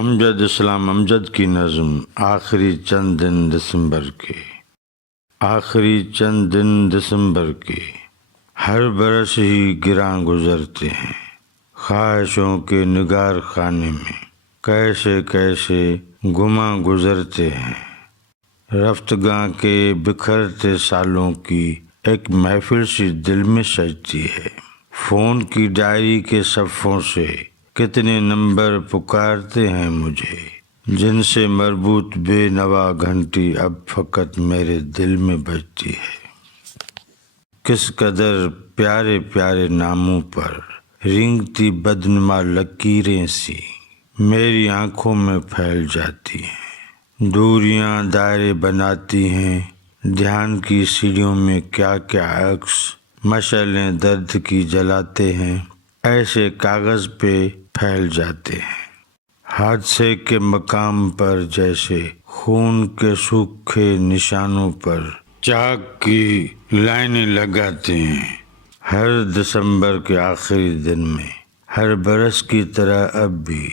امجد اسلام امجد کی نظم آخری چند دن دسمبر کے۔ آخری چند دن دسمبر کے ہر برس ہی گراں گزرتے ہیں، خواہشوں کے نگار خانے میں کیسے کیسے گماں گزرتے ہیں۔ رفتگاں کے بکھرتے سالوں کی ایک محفل سی دل میں سجتی ہے، فون کی ڈائری کے صفحوں سے کتنے نمبر پکارتے ہیں مجھے، جن سے مربوط بے نوا گھنٹی اب فقط میرے دل میں بجتی ہے۔ کس قدر پیارے پیارے ناموں پر رینگتی بدنما لکیریں سی میری آنکھوں میں پھیل جاتی ہیں، دوریاں دائرے بناتی ہیں، دھیان کی سیڑھیوں میں کیا کیا عکس مشعلیں درد کی جلاتے ہیں، ایسے کاغذ پہ پھیل جاتے ہیں، حادثے کے مقام پر جیسے خون کے سوکھے نشانوں پر چاک کی لائنیں لگاتے ہیں۔ ہر دسمبر کے آخری دن میں ہر برس کی طرح اب بھی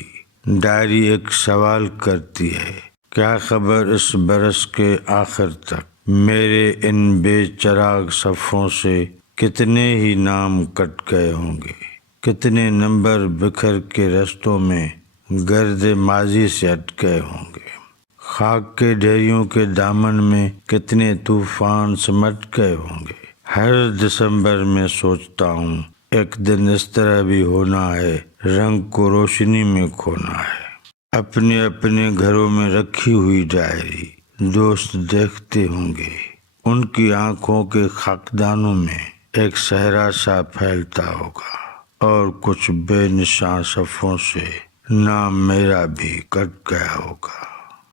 ڈائری ایک سوال کرتی ہے، کیا خبر اس برس کے آخر تک میرے ان بے چراغ صفحوں سے کتنے ہی نام کٹ گئے ہوں گے، کتنے نمبر بکھر کے رستوں میں گرد ماضی سے اٹکے ہوں گے، خاک کے ڈھیریوں کے دامن میں کتنے طوفان سمٹ گئے ہوں گے۔ ہر دسمبر میں سوچتا ہوں ایک دن اس طرح بھی ہونا ہے، رنگ کو روشنی میں کھونا ہے۔ اپنے اپنے گھروں میں رکھی ہوئی ڈائری دوست دیکھتے ہوں گے، ان کی آنکھوں کے خاکدانوں میں ایک صحرا سا پھیلتا ہوگا، اور کچھ بے نشان صفحوں سے نام میرا بھی کٹ گیا ہوگا۔